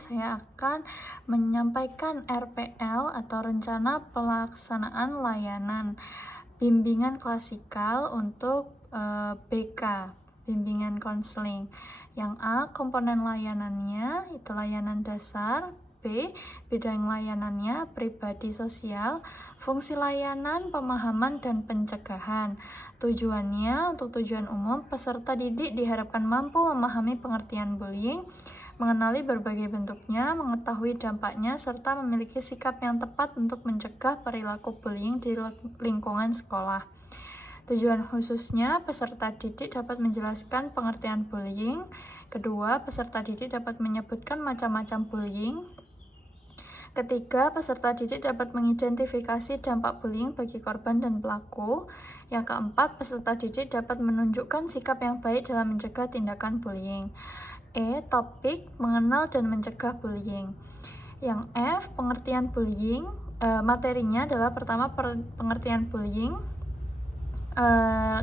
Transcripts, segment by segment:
saya akan menyampaikan RPL atau Rencana Pelaksanaan Layanan Bimbingan Klasikal untuk BK, Bimbingan Konseling. Yang A, komponen layanannya itu layanan dasar. B, bidang layanannya pribadi sosial, fungsi layanan, pemahaman, dan pencegahan. Tujuannya, untuk tujuan umum, peserta didik diharapkan mampu memahami pengertian bullying, mengenali berbagai bentuknya, mengetahui dampaknya, serta memiliki sikap yang tepat untuk mencegah perilaku bullying di lingkungan sekolah. Tujuan khususnya, peserta didik dapat menjelaskan pengertian bullying. Kedua, peserta didik dapat menyebutkan macam-macam bullying. Ketiga, peserta didik dapat mengidentifikasi dampak bullying bagi korban dan pelaku. Yang keempat, peserta didik dapat menunjukkan sikap yang baik dalam mencegah tindakan bullying. E, topik mengenal dan mencegah bullying. Yang F, pengertian bullying. Materinya adalah pertama pengertian bullying.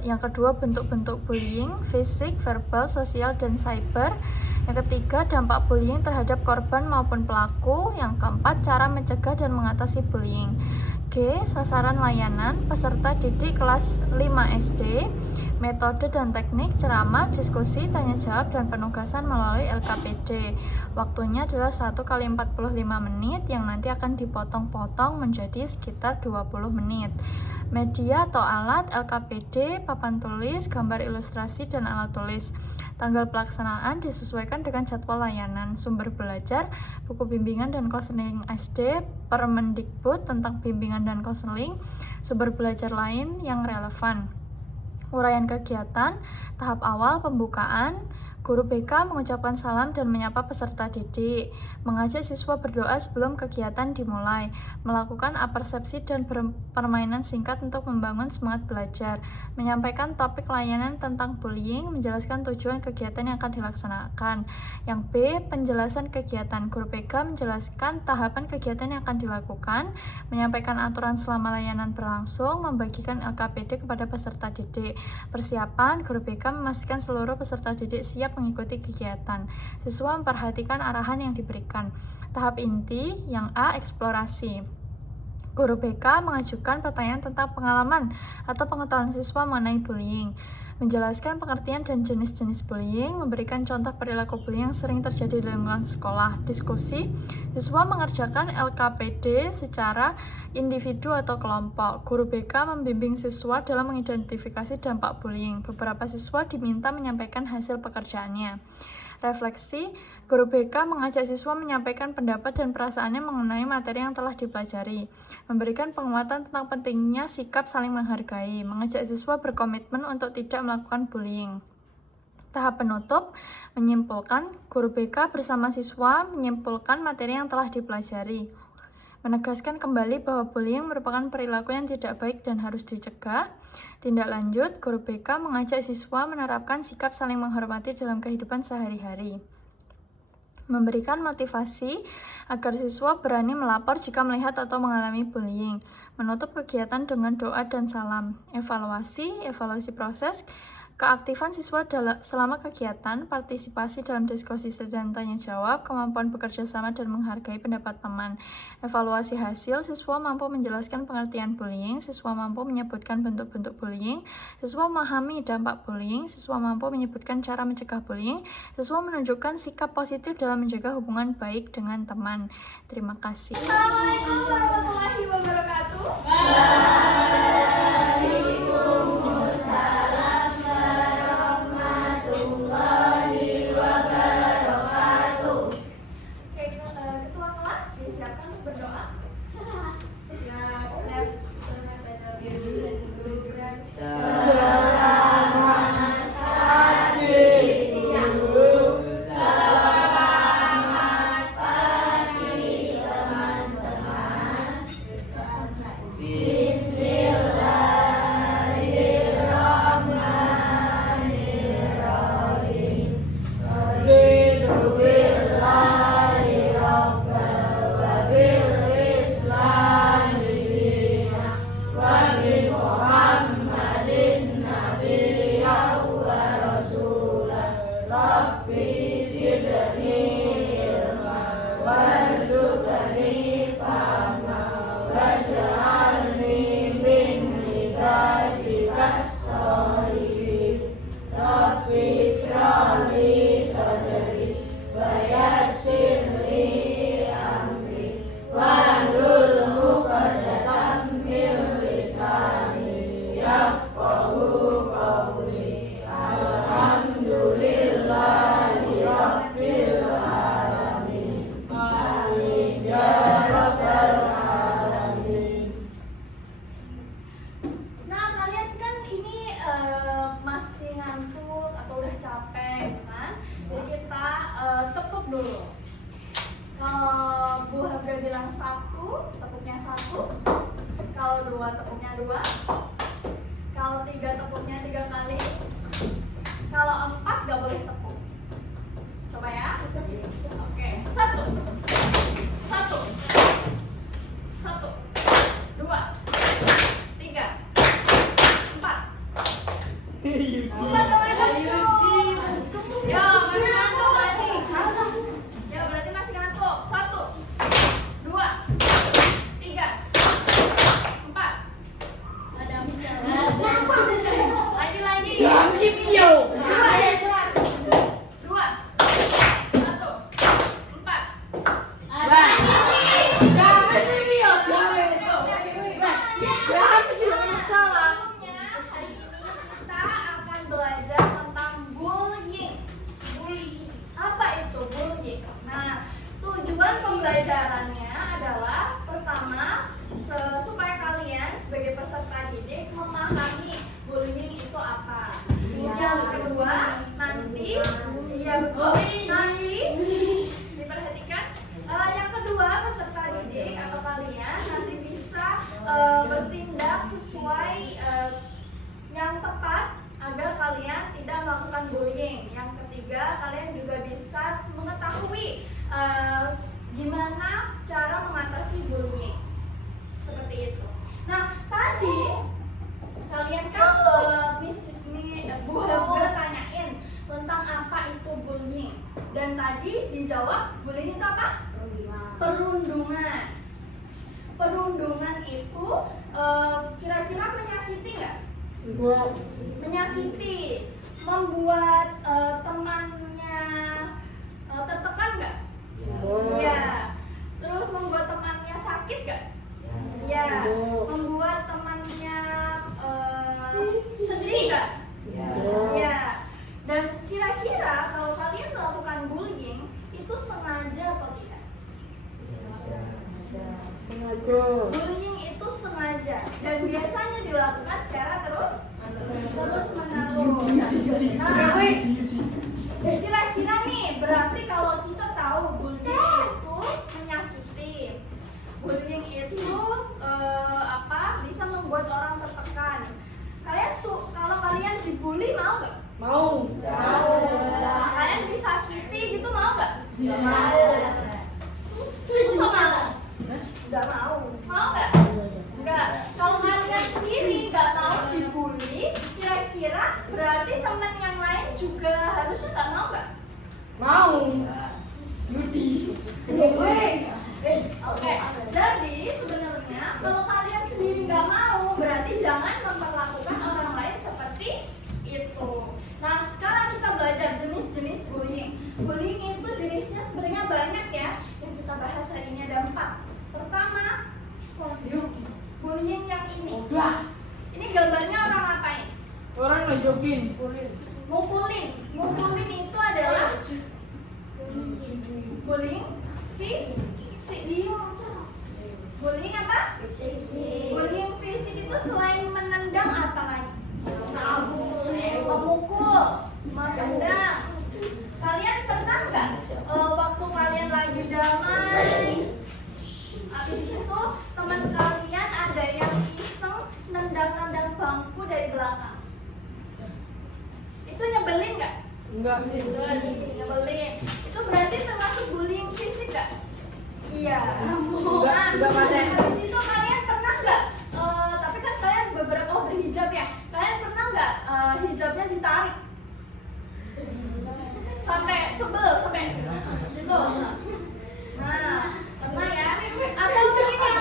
Yang kedua, bentuk-bentuk bullying, fisik, verbal, sosial, dan cyber. Yang ketiga, dampak bullying terhadap korban maupun pelaku. Yang keempat, cara mencegah dan mengatasi bullying. G, sasaran layanan, peserta didik kelas 5 SD, metode dan teknik, ceramah, diskusi, tanya jawab, dan penugasan melalui LKPD. Waktunya adalah 1 kali 45 menit yang nanti akan dipotong-potong menjadi sekitar 20 menit. Media atau alat, LKPD, papan tulis, gambar ilustrasi, dan alat tulis. Tanggal pelaksanaan disesuaikan dengan jadwal layanan. Sumber belajar, buku bimbingan dan konseling SD, Permendikbud tentang bimbingan dan konseling, sumber belajar lain yang relevan. Uraian kegiatan, tahap awal pembukaan, guru BK mengucapkan salam dan menyapa peserta didik, mengajak siswa berdoa sebelum kegiatan dimulai, melakukan apersepsi dan permainan singkat untuk membangun semangat belajar, menyampaikan topik layanan tentang bullying, menjelaskan tujuan kegiatan yang akan dilaksanakan. Yang B, penjelasan kegiatan. Guru BK menjelaskan tahapan kegiatan yang akan dilakukan, menyampaikan aturan selama layanan berlangsung, membagikan LKPD kepada peserta didik. Persiapan, guru BK memastikan seluruh peserta didik siap mengikuti kegiatan. Siswa memperhatikan arahan yang diberikan. Tahap inti, yang A, eksplorasi. Guru BK mengajukan pertanyaan tentang pengalaman atau pengetahuan siswa mengenai bullying, menjelaskan pengertian dan jenis-jenis bullying, memberikan contoh perilaku bullying yang sering terjadi di lingkungan sekolah. Diskusi, siswa mengerjakan LKPD secara individu atau kelompok. Guru BK membimbing siswa dalam mengidentifikasi dampak bullying. Beberapa siswa diminta menyampaikan hasil pekerjaannya. Refleksi, guru BK mengajak siswa menyampaikan pendapat dan perasaannya mengenai materi yang telah dipelajari, memberikan penguatan tentang pentingnya sikap saling menghargai, mengajak siswa berkomitmen untuk tidak melakukan bullying. Tahap penutup, menyimpulkan, guru BK bersama siswa menyimpulkan materi yang telah dipelajari, menegaskan kembali bahwa bullying merupakan perilaku yang tidak baik dan harus dicegah. Tindak lanjut, guru BK mengajak siswa menerapkan sikap saling menghormati dalam kehidupan sehari-hari. Memberikan motivasi agar siswa berani melapor jika melihat atau mengalami bullying. Menutup kegiatan dengan doa dan salam. Evaluasi proses, keaktifan siswa selama kegiatan, partisipasi dalam diskusi dan tanya jawab, kemampuan bekerja sama dan menghargai pendapat teman. Evaluasi hasil, siswa mampu menjelaskan pengertian bullying, siswa mampu menyebutkan bentuk-bentuk bullying, siswa memahami dampak bullying, siswa mampu menyebutkan cara mencegah bullying, siswa menunjukkan sikap positif dalam menjaga hubungan baik dengan teman. Terima kasih. Assalamualaikum warahmatullahi wabarakatuh. Bismillah. Kalau Bu Hafga bilang 1, tepuknya 1. Kalau 2, tepuknya 2. Kalau 3, tepuknya 3 kali. Kalau 4, nggak boleh tepuk. Coba ya. Oke, 1. 1. 1, 2, 3, 4. 4 boleh tepuk. Ya, masih ngantuk lagi. Ya, berarti masih ngantuk. 1, 2, 3, 4. Ada habisnya. Lagi. 2, 1, 4. Hari ini kita akan belajar tentang bullying. Apa itu bullying? Nah, tujuan pembelajarannya adalah pertama, supaya kalian sebagai peserta didik memahami bullying itu apa. Yang kedua, nanti diperhatikan. Yang kedua, peserta didik atau kalian nanti bisa bertindak sesuai yang tepat agar kalian tidak melakukan bullying. Yang ketiga, kalian juga bisa mengetahui gimana cara mengatasi bullying. Seperti itu. Nah, tadi kalian kan Bu Hafga tanyain tentang apa itu bullying. Dan tadi dijawab bullying itu apa? Perundungan. Perundungan itu kira-kira menyakiti nggak? Menyakiti, membuat temannya tertekan nggak? Iya. Terus membuat temannya sakit nggak? Iya. Membuat temannya sedih nggak? Iya. Dan kira-kira kalau kalian melakukan bullying itu sengaja atau tidak? Bullying itu sengaja dan biasanya dilakukan secara terus menerus. Nah, kira-kira nih, berarti kalau kita tahu bullying itu menyakiti, bullying itu bisa membuat orang tertekan. Kalau kalian dibully mau nggak? Mau. Kalian disakiti gitu mau nggak? Mau. Masa mau? Nggak mau. Mau nggak? Nggak. Kalau kalian sendiri nggak mau dibully, kira-kira berarti teman yang lain juga harusnya nggak mau nggak? Mau. Yudi. Oke. Jadi sebenarnya kalau kalian sendiri nggak mau, berarti jangan memperlakukan orang lain seperti itu. Nah, sekarang kita belajar jenis-jenis bullying. Bullying itu jenisnya sebenarnya banyak ya. Yang kita bahas hari ini ada 4. Pertama, bullying yang ini. Ini gambarnya orang ngapain? Orang ngejokin. Mukulin. Mukulin itu adalah bullying fisik. Bullying apa? Bullying fisik itu selain menendang apa lagi? Memukul, menendang. Kalian pernah nggak waktu kalian lagi damai, habis itu teman kalian ada yang iseng nendang-nendang bangku dari belakang? Itu nyebelin nggak? Enggak. Nyebelin. Itu berarti termasuk bullying fisik nggak? Iya. Enggak ada. Habis itu kalian pernah nggak? Tapi kan kalian beberapa berhijab ya. Kalian pernah nggak hijabnya ditarik? Sampai sebel, sampai gitu. Nah, pernah ya? Atau mungkin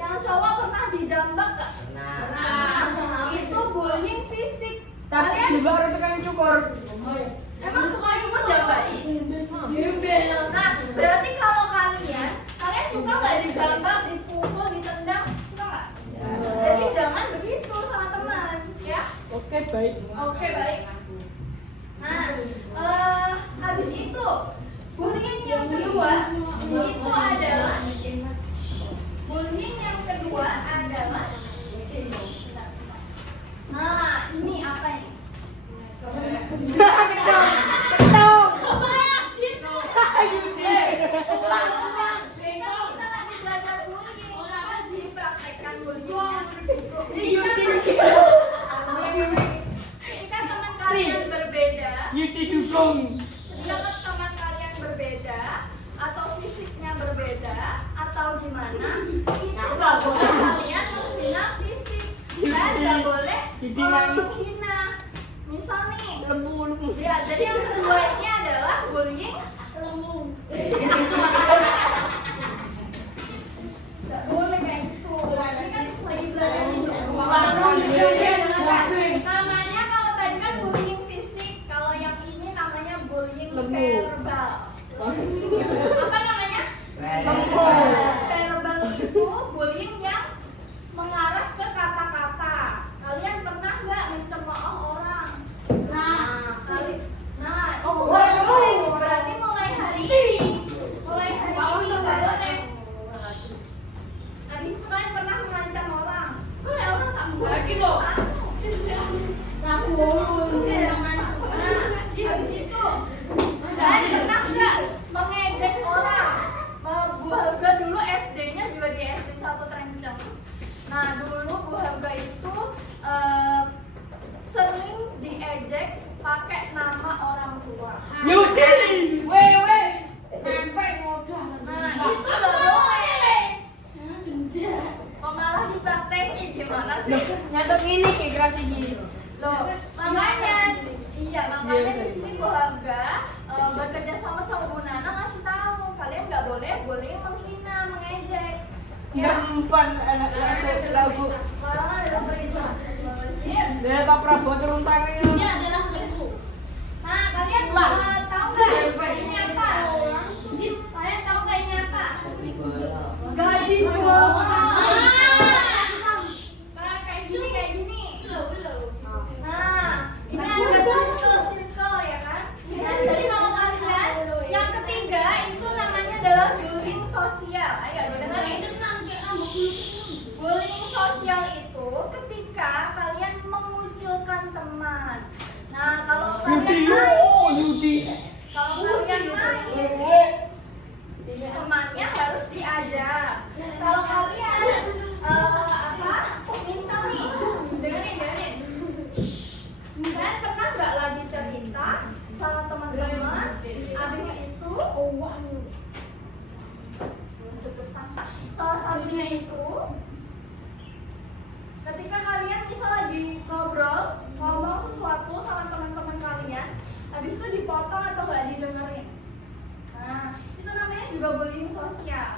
yang cowok pernah dijambak nggak? Pernah. Itu bullying fisik. Tapi juga orang tukang cukur. Emang tukang cukur jambakin? Nah, berarti kalau kalian suka nggak dijambak, dipukul, ditendang, suka nggak? Jadi jangan begitu sama teman, ya? Oke, baik. Oke, baik. Nah, habis itu bullying yang kedua itu adalah nah, ini apa nih? Ketong. Kita lagi belajar bullying, kita dipraktekkan bullying. Ketika teman kalian berbeda, ketika teman kalian berbeda, atau fisiknya berbeda, atau gimana, kita nggak boleh kalian menghina fisik, dan nggak boleh menghina. Misal nih, ya, jadi yang kedua ini adalah bullying lembung. Nggak boleh kayak gitu. Ini kan lagi belajar namanya kalau tadi kan bullying fisik, kalau yang ini namanya bullying verbal. Apa namanya? Verbal itu bullying yang mengarah ke kata-kata. Kalian pernah nggak mencemooh orang? Itu berarti mulai hari ini nggak boleh. Habis itu kalian pernah mengancam orang. Kok ya orang tak mau lagi loh? Habis itu kalian pernah nggak mengejek orang? Bu Helga dulu SD-nya juga di SD 1 Trencem. Nah dulu Bu Helga itu sering diejek pakai nama orang tua. Nah itu nggak boleh. Kok malah dipraktekin gimana sih? Nyatet ini kayak gerasi gini. Loh, makanya di sini Bu Helga bekerja sama Bu Nana ngasih tahu kalian nggak boleh bullying, menghina, mengejek. Empan anak lagu. Larangan dalam berintegrasi. Dari Pak Prabowo turun tangan. Ini adalah lembu. Nah, kalian tahu nggak ini apa? Kalian tahu nggak ini apa? Gaji bonus. Nah, kayak gini. Nah, ini ada circle ya kan? Nah, jadi kalau kalian yang ketiga itu namanya adalah bullying sosial. Ayo dengerin. Bullying sosial itu ketika kalian mengucilkan teman. Nah, kalau kalian main, temannya harus diajak. Kalau kalian misal nih, dengerin. Kalian pernah nggak lagi cerita sama teman-teman, abis itu salah satunya itu ketika kalian misal lagi ngomong sesuatu sama teman-teman kalian, habis itu dipotong atau nggak didengerin. Nah, itu namanya juga bullying sosial.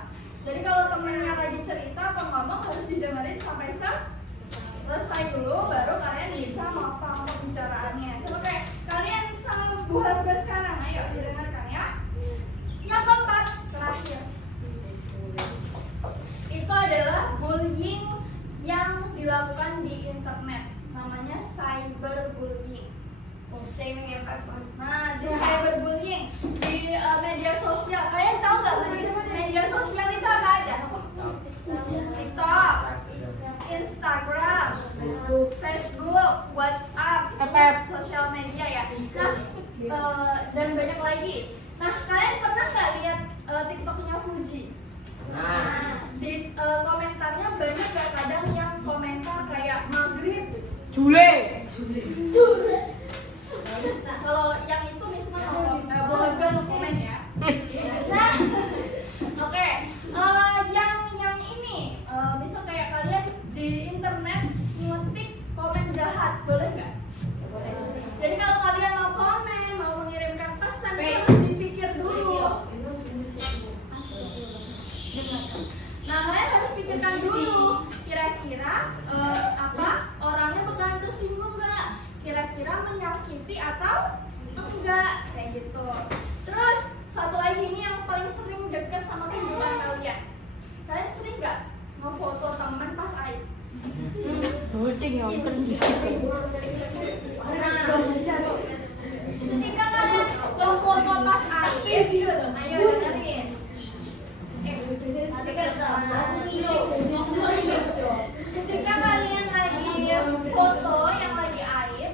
Jadi kalau temennya lagi cerita atau ngomong harus didengerin sampai selesai dulu, baru kalian bisa motong pembicaraannya. Seperti kalian sama Bu Helga sekarang, ayo didengarkan ya. Yang keempat, terakhir, itu adalah bullying yang dilakukan di internet, namanya cyberbullying. Nah, di cyberbullying di media sosial, kalian tahu nggak media sosial itu apa aja? TikTok, Instagram, Facebook, WhatsApp, sosial media ya. Nah, dan banyak lagi. Nah, kalian pernah nggak lihat TikToknya Fuji? Nah, di komentarnya banyak gak kadang yang komentar kayak maghrib, Jule. Nah, kalau yang itu misalnya boleh komen ya. Nah, oke. Yang ini, misal kayak kalian di internet ngetik komen jahat, boleh nggak? Jadi kalau kalian mau komen, mau mengirimkan pesan, itu harus dipikir dulu. Nah, kalian harus pikirkan dulu, kira-kira orangnya bakalan tersinggung nggak? Kira-kira menyakiti atau enggak, kayak gitu. Terus satu lagi ini yang paling sering dekat sama kehidupan kalian. Kalian sering nggak ngefoto teman pas aib? Ketika kalian ngefoto pas aib, ayo dengerin. Ketika kalian lagi foto yang lagi aib,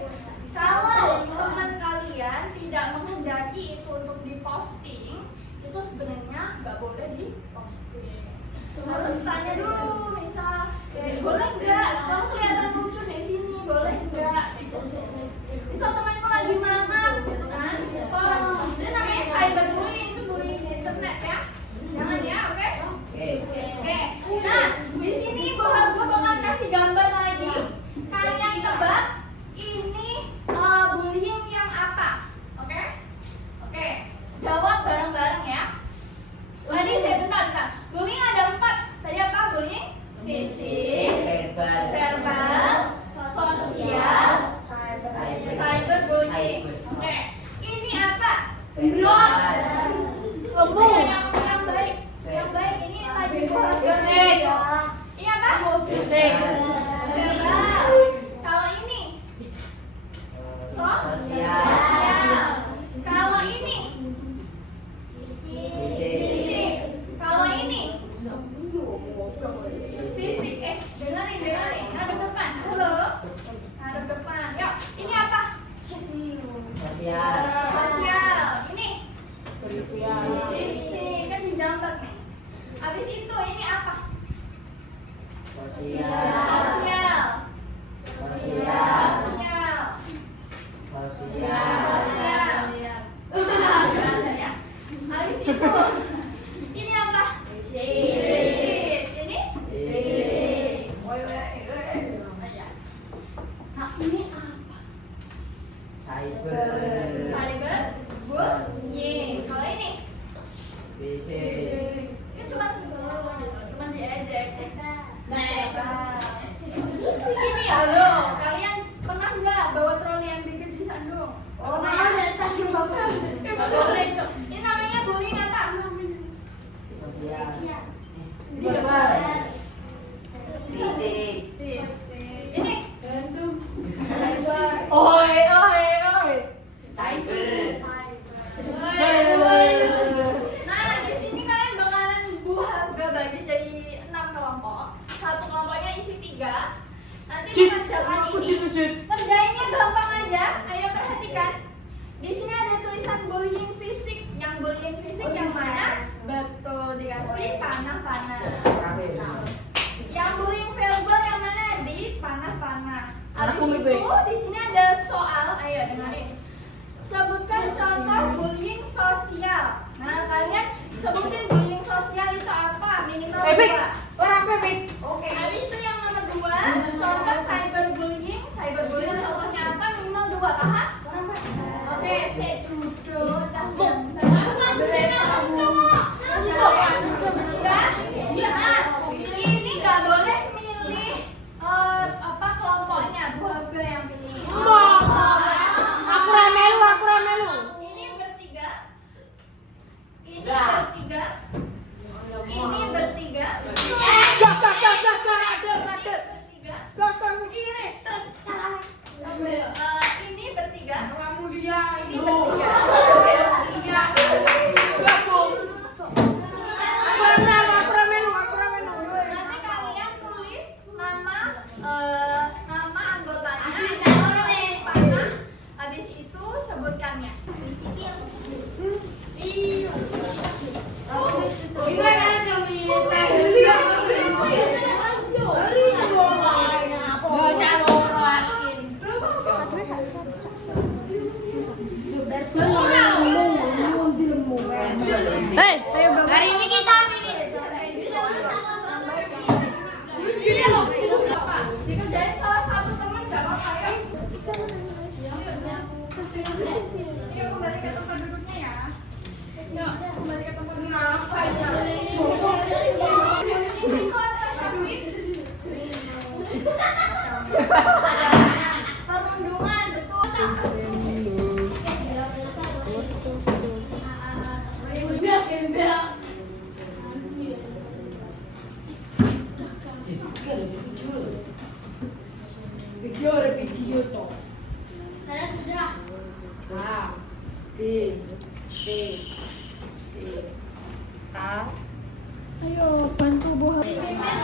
kalau teman kalian tidak menghendaki itu untuk diposting, itu sebenarnya boleh di posting. Harus tanya dulu, misal boleh nggak kamu kelihatan lucu di sini, boleh nggak? Misal temanku lagi marah gitu kan, oh itu namanya cyberbullying, itu bullying di internet ya, jangan ya, oke? Oke. Nah di sini gue bakal kasih gambar lagi, kalian tebak ini bullying yang apa, oke? Oke, jawab bareng-bareng ya. Tadi saya bentar. Bullying ada 4. Tadi apa? Bullying fisik, verbal, sosial, cyberbullying. Oke. Ini apa? Yang baik. Yang baik ini lagi fisik. Ini apa? Fisik. Verbal. Kalau ini sosial. Kalau ini fisik. Kalau ini fisik. Dengerin. Hadap depan. Halo. Hadap depan. Yuk, ini apa? Sosial. Ini fisik. Kan dijambak nih. Habis itu ini apa? Sosial. Habis itu ini apa? Fisik. Ini nah ini apa? Cyberbullying. Kalau ini ini cuma diejek. Ini halo, kalian pernah nggak bawa troli yang bikin di sandung? Boleh itu. Ini namanya bullying apa? Fisik. Ini Oi. nah, di sini kalian bakalan gue bagi jadi 6 kelompok. Satu kelompoknya isi 3. Nanti kerjakan kerjainnya gampang aja. Ayo perhatikan. Di sini ada tulisan bullying fisik. Yang bullying fisik yang mana? Betul, dikasih panah-panah. Yang bullying verbal yang mana? Di panah-panah. Habis itu di sini ada soal. Ayo dengerin. Sebutkan contoh bullying sosial. Nah, kalian sebutin bullying sosial itu apa? Minimal 2. Oke, habis itu yang nomor 2, contoh cyberbullying. Cyberbullying contohnya apa? Minimal 2, paham? Oke, saya duduk. Ini nggak boleh milih apa kelompoknya, buah yang pilih. Aku ramelu. Ini bertiga. Ini bertiga. Ini bertiga. Ini bertiga. Ini bertiga. Nanti kalian tulis nama anggotanya. Panah. Habis itu sebutkannya. Iya. Hei, hari ini kita Dikerjain salah satu teman gak apa-apa ya. Yuk kembali ke tempat duduknya ya. Yuk kembali ke tempat duduknya. Itu apa Syafiq? Perundungan, betul. Video toh. Saya sudah. A, B, C, D, A. Ayo bantu Bu. Pimpin